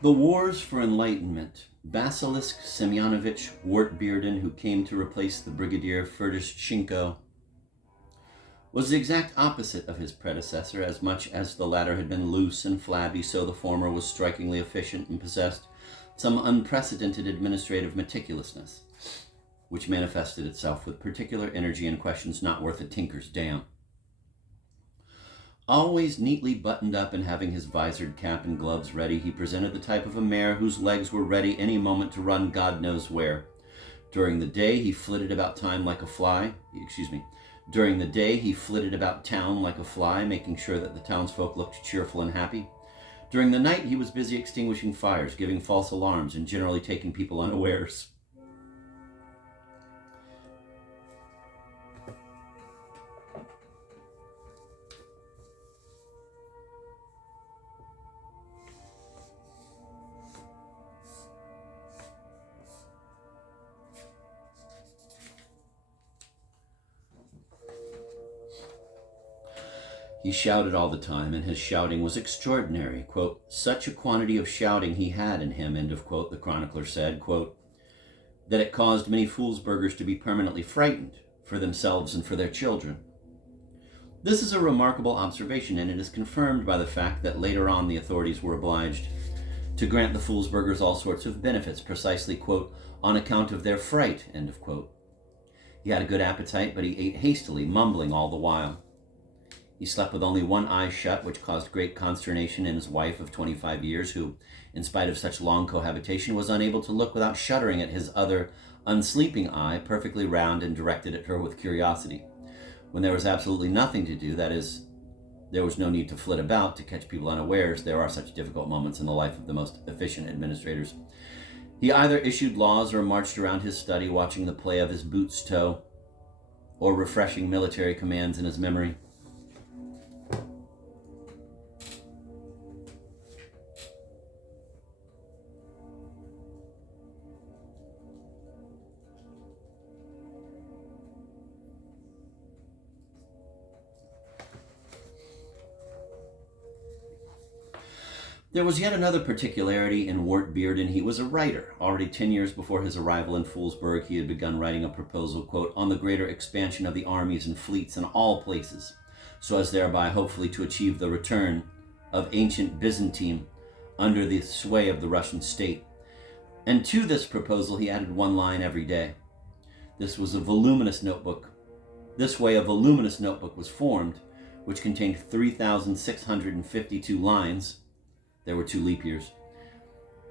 The Wars for Enlightenment. Basilisk Semyonovich Wartbearden, who came to replace the Brigadier Ferdishchenko, was the exact opposite of his predecessor. As much as the latter had been loose and flabby, so the former was strikingly efficient and possessed some unprecedented administrative meticulousness, which manifested itself with particular energy in questions not worth a tinker's damn. Always neatly buttoned up and having his visored cap and gloves ready, he presented the type of a mare whose legs were ready any moment to run God knows where. During the day, he flitted about town like a fly, making sure that the townsfolk looked cheerful and happy. During the night, he was busy extinguishing fires, giving false alarms, and generally taking people unawares. He shouted all the time, and his shouting was extraordinary. Quote, such a quantity of shouting he had in him, end of quote, the chronicler said, quote, that it caused many Foolsburgers to be permanently frightened for themselves and for their children. This is a remarkable observation, and it is confirmed by the fact that later on the authorities were obliged to grant the Foolsburgers all sorts of benefits, precisely, quote, on account of their fright, end of quote. He had a good appetite, but he ate hastily, mumbling all the while. He slept with only one eye shut, which caused great consternation in his wife of 25 years, who, in spite of such long cohabitation, was unable to look without shuddering at his other unsleeping eye, perfectly round and directed at her with curiosity. When there was absolutely nothing to do, that is, there was no need to flit about to catch people unawares, there are such difficult moments in the life of the most efficient administrators, he either issued laws or marched around his study watching the play of his boot's toe, or refreshing military commands in his memory. There was yet another particularity in Wartbearden. He was a writer. Already 10 years before his arrival in Foolsburg, he had begun writing a proposal, quote, on the greater expansion of the armies and fleets in all places, so as thereby hopefully to achieve the return of ancient Byzantium under the sway of the Russian state. And to this proposal he added one line every day. This way, a voluminous notebook was formed, which contained 3,652 lines. There were 2 leap years,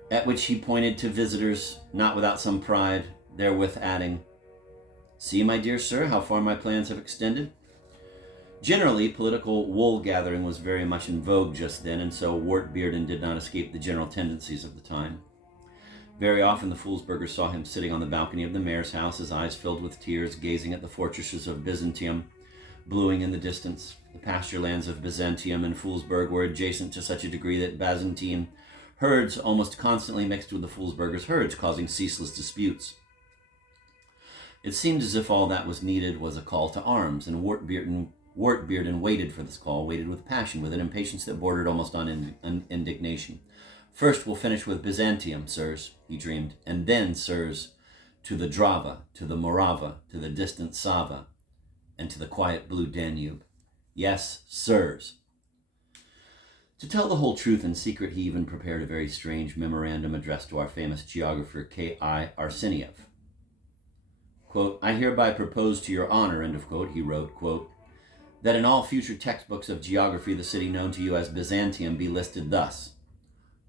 at which he pointed to visitors, not without some pride, therewith adding, see, my dear sir, how far my plans have extended. Generally, political wool-gathering was very much in vogue just then, and so Wartbearden did not escape the general tendencies of the time. Very often the Foolsburgers saw him sitting on the balcony of the mayor's house, his eyes filled with tears, gazing at the fortresses of Byzantium, bluing in the distance. The pasture lands of Byzantium and Foolsburg were adjacent to such a degree that Byzantine herds almost constantly mixed with the Foolsburgers' herds, causing ceaseless disputes. It seemed as if all that was needed was a call to arms, and Wartbearden waited for this call, waited with passion, with an impatience that bordered almost on indignation. First we'll finish with Byzantium, sirs, he dreamed, and then, sirs, to the Drava, to the Morava, to the distant Sava, and to the quiet blue Danube. Yes, sirs. To tell the whole truth in secret, he even prepared a very strange memorandum addressed to our famous geographer K.I. Arseniev. Quote, I hereby propose to your honor, end of quote, he wrote, quote, that in all future textbooks of geography the city known to you as Byzantium be listed thus.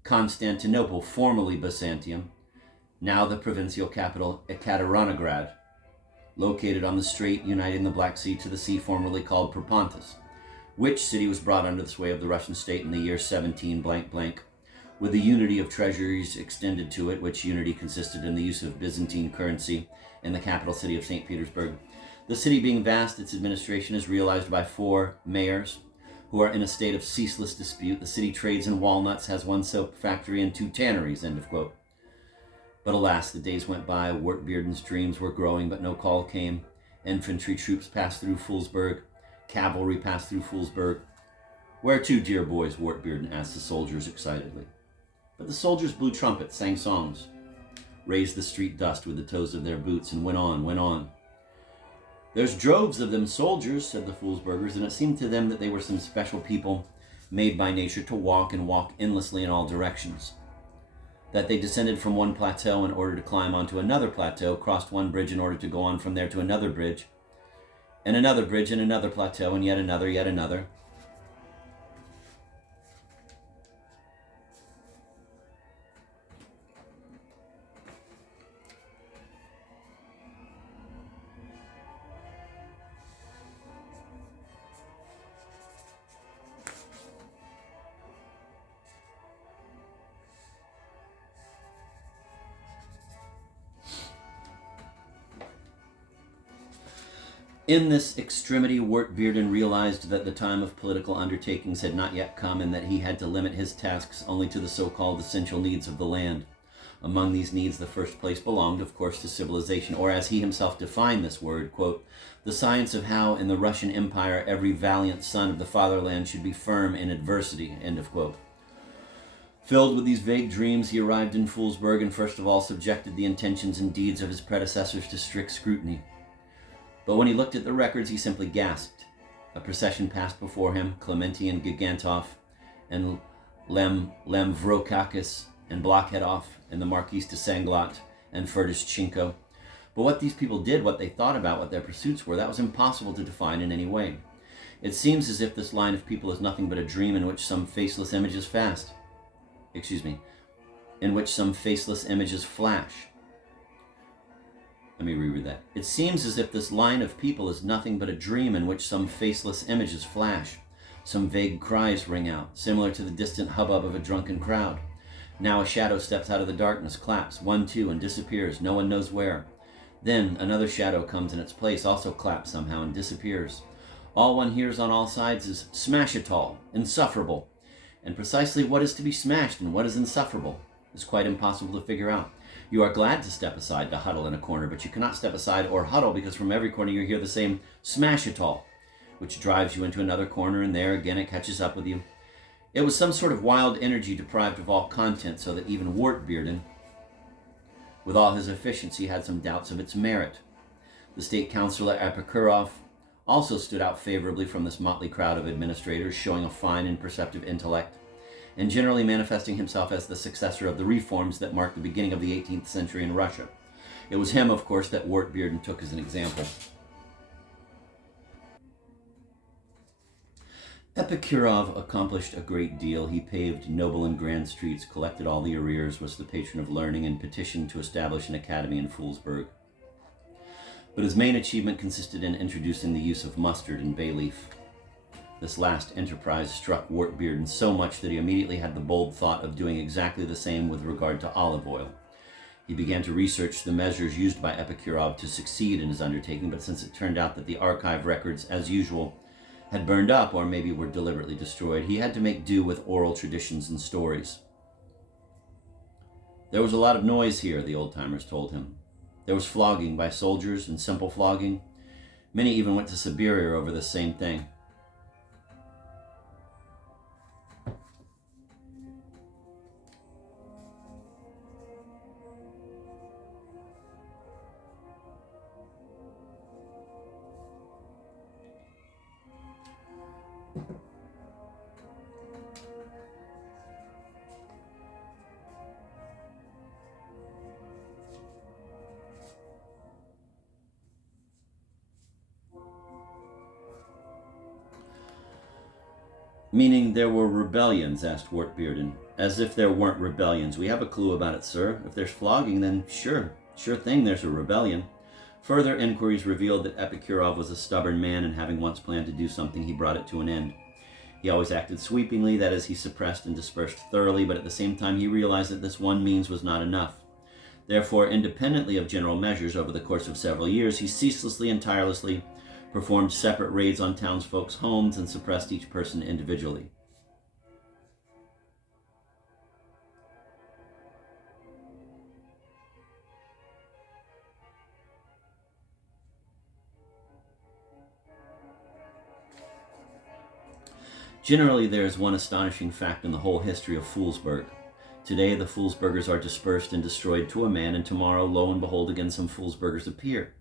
Constantinople, formerly Byzantium, now the provincial capital Ekaterinograd, located on the strait uniting the Black Sea to the sea formerly called Propontis, which city was brought under the sway of the Russian state in the year 17 blank blank, with the unity of treasuries extended to it, which unity consisted in the use of Byzantine currency in the capital city of St. Petersburg. The city being vast, its administration is realized by 4 mayors, who are in a state of ceaseless dispute. The city trades in walnuts, has 1 soap factory and 2 tanneries, end of quote. But alas, the days went by, Wartbearden's dreams were growing, but no call came. Infantry troops passed through Foolsburg, cavalry passed through Foolsburg. Where to, dear boys? Wartbearden asked the soldiers excitedly. But the soldiers blew trumpets, sang songs, raised the street dust with the toes of their boots, and went on, went on. "There's droves of them soldiers," said the Foolsburgers, and it seemed to them that they were some special people made by nature to walk and walk endlessly in all directions. That they descended from one plateau in order to climb onto another plateau, crossed one bridge in order to go on from there to another bridge, and another plateau, and yet another, yet another. In this extremity, Wertbeerden realized that the time of political undertakings had not yet come, and that he had to limit his tasks only to the so-called essential needs of the land. Among these needs, the first place belonged, of course, to civilization, or as he himself defined this word, quote, "the science of how in the Russian Empire every valiant son of the fatherland should be firm in adversity," end of quote. Filled with these vague dreams, he arrived in Foolsburg and first of all subjected the intentions and deeds of his predecessors to strict scrutiny. But when he looked at the records, he simply gasped. A procession passed before him, Clementi and Gigantov, and Lemvrokakis, and Blockheadoff, and the Marquis de Sanglot, and Ferdishchenko. But what these people did, what they thought about, what their pursuits were, that was impossible to define in any way. It seems as if this line of people is nothing but a dream in which some faceless images flash. Let me reread that. It seems as if this line of people is nothing but a dream in which some faceless images flash. Some vague cries ring out, similar to the distant hubbub of a drunken crowd. Now a shadow steps out of the darkness, claps, 1, 2, and disappears, no one knows where. Then another shadow comes in its place, also claps somehow and disappears. All one hears on all sides is, "Smash it all, insufferable." And precisely what is to be smashed and what is insufferable is quite impossible to figure out. You are glad to step aside to huddle in a corner, but you cannot step aside or huddle because from every corner you hear the same "smash it all," which drives you into another corner, and there again it catches up with you. It was some sort of wild energy deprived of all content, so that even Wertbeerden, with all his efficiency, had some doubts of its merit. The state councillor Epicurov also stood out favorably from this motley crowd of administrators, showing a fine and perceptive intellect, and generally manifesting himself as the successor of the reforms that marked the beginning of the 18th century in Russia. It was him, of course, that Wertbeerden took as an example. Epicurov accomplished a great deal. He paved noble and grand streets, collected all the arrears, was the patron of learning, and petitioned to establish an academy in Foolsburg. But his main achievement consisted in introducing the use of mustard and bay leaf. This last enterprise struck Wertbeerden so much that he immediately had the bold thought of doing exactly the same with regard to olive oil. He began to research the measures used by Epicurov to succeed in his undertaking, but since it turned out that the archive records, as usual, had burned up or maybe were deliberately destroyed, he had to make do with oral traditions and stories. There was a lot of noise here, the old-timers told him. There was flogging by soldiers and simple flogging. Many even went to Siberia over the same thing. Meaning there were rebellions, asked Wertbeerden. As if there weren't rebellions. We have a clue about it, sir. If there's flogging, then sure thing there's a rebellion. Further inquiries revealed that Epicurov was a stubborn man, and having once planned to do something, he brought it to an end. He always acted sweepingly, that is, he suppressed and dispersed thoroughly, but at the same time he realized that this one means was not enough. Therefore, independently of general measures, over the course of several years, he ceaselessly and tirelessly performed separate raids on townsfolk's homes and suppressed each person individually. Generally, there is one astonishing fact in the whole history of Foolsburg. Today the Foolsburgers are dispersed and destroyed to a man, and tomorrow, lo and behold, again some Foolsburgers appear.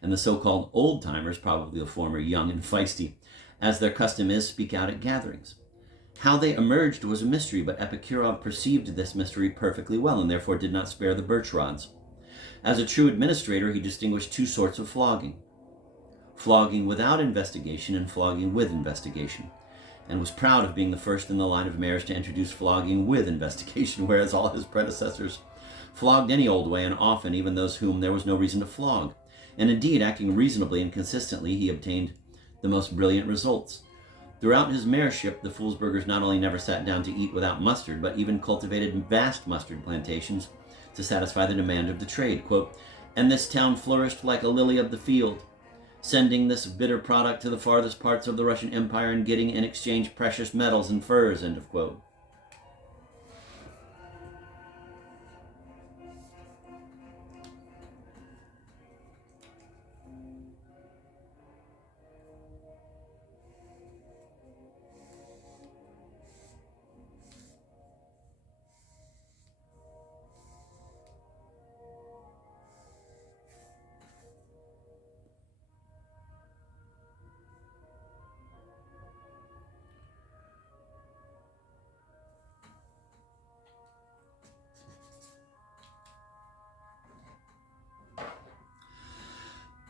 And the so-called old-timers, probably the former young and feisty, as their custom is, speak out at gatherings. How they emerged was a mystery, but Epicurov perceived this mystery perfectly well, and therefore did not spare the birch rods. As a true administrator, he distinguished two sorts of flogging: flogging without investigation and flogging with investigation, and was proud of being the first in the line of mayors to introduce flogging with investigation, whereas all his predecessors flogged any old way, and often even those whom there was no reason to flog. And indeed, acting reasonably and consistently, he obtained the most brilliant results. Throughout his mayorship, the Foolsburgers not only never sat down to eat without mustard, but even cultivated vast mustard plantations to satisfy the demand of the trade. Quote, "And this town flourished like a lily of the field, sending this bitter product to the farthest parts of the Russian Empire and getting in exchange precious metals and furs," end of quote.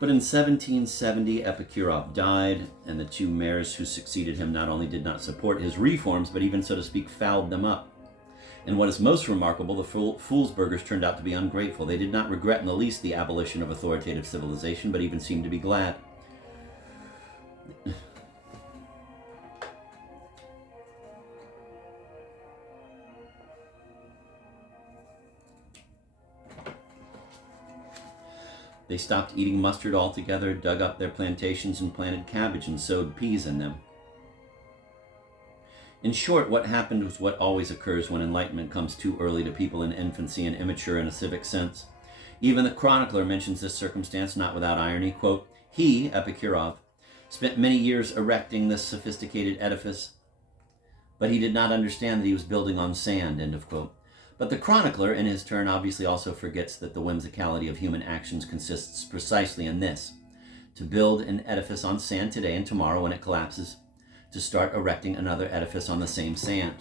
But in 1770, Epicurov died, and the two mayors who succeeded him not only did not support his reforms, but even, so to speak, fouled them up. And what is most remarkable, the Foolsburgers turned out to be ungrateful. They did not regret in the least the abolition of authoritative civilization, but even seemed to be glad. They stopped eating mustard altogether, dug up their plantations and planted cabbage and sowed peas in them. In short, what happened was what always occurs when enlightenment comes too early to people in infancy and immature in a civic sense. Even the chronicler mentions this circumstance not without irony. Quote, "He, Epicurov, spent many years erecting this sophisticated edifice, but he did not understand that he was building on sand," end of quote. But the chronicler, in his turn, obviously also forgets that the whimsicality of human actions consists precisely in this: to build an edifice on sand today, and tomorrow, when it collapses, to start erecting another edifice on the same sand.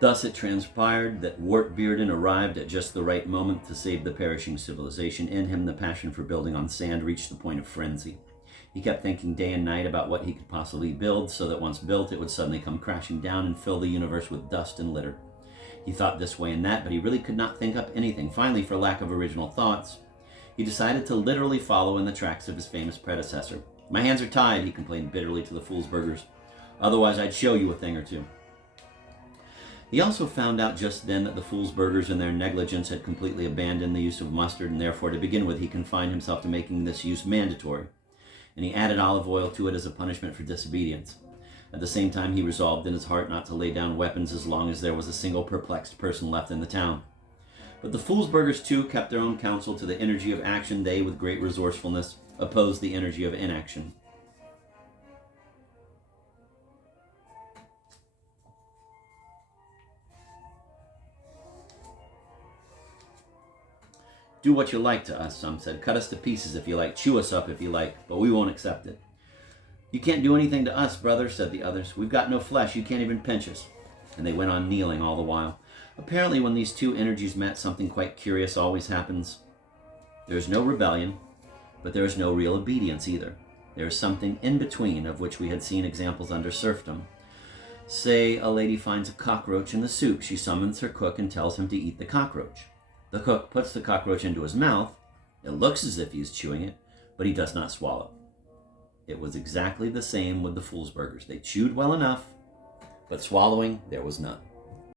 Thus it transpired that Wartbearden arrived at just the right moment to save the perishing civilization. In him, the passion for building on sand reached the point of frenzy. He kept thinking day and night about what he could possibly build, so that once built, it would suddenly come crashing down and fill the universe with dust and litter. He thought this way and that, but he really could not think up anything. Finally, for lack of original thoughts, he decided to literally follow in the tracks of his famous predecessor. "My hands are tied," he complained bitterly to the Foolsburgers. "Otherwise, I'd show you a thing or two." He also found out just then that the Foolsburgers in their negligence had completely abandoned the use of mustard, and therefore, to begin with, he confined himself to making this use mandatory, and he added olive oil to it as a punishment for disobedience. At the same time, he resolved in his heart not to lay down weapons as long as there was a single perplexed person left in the town. But the Foolsburgers, too, kept their own counsel. To the energy of action, they, with great resourcefulness, opposed the energy of inaction. "Do what you like to us," some said. "Cut us to pieces if you like. Chew us up if you like, but we won't accept it." "You can't do anything to us, brother," said the others. "We've got no flesh. You can't even pinch us." And they went on kneeling all the while. Apparently, when these two energies met, something quite curious always happens. There is no rebellion, but there is no real obedience either. There is something in between, of which we had seen examples under serfdom. Say a lady finds a cockroach in the soup. She summons her cook and tells him to eat the cockroach. The cook puts the cockroach into his mouth. It looks as if he is chewing it, but he does not swallow. It was exactly the same with the Foolsburgers. They chewed well enough, but swallowing there was none.